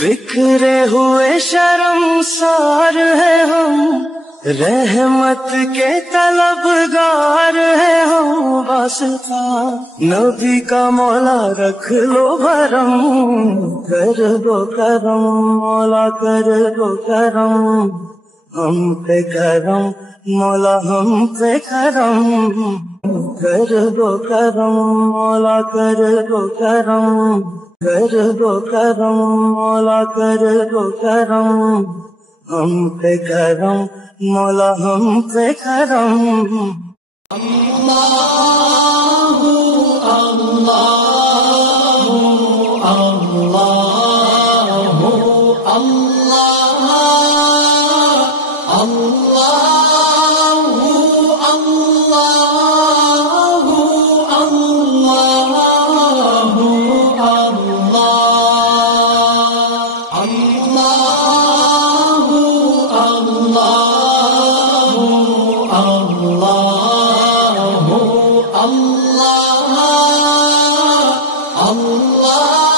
बिखरे हुए शर्मसार है हम, रहमत के तलबगार है हम। वास्ता नबी का मौला रख लो भरम, कर दो करम मौला कर दो करम, हम पे करम मौला हम पे करम, कर दो करम मौला कर दो करम, कर दो करम मौला कर दो करम, हम पे करम मौला हम पे करम। Allahu Allahu Allahu Allah Allahu Allahu Allahu Allah Allah Allah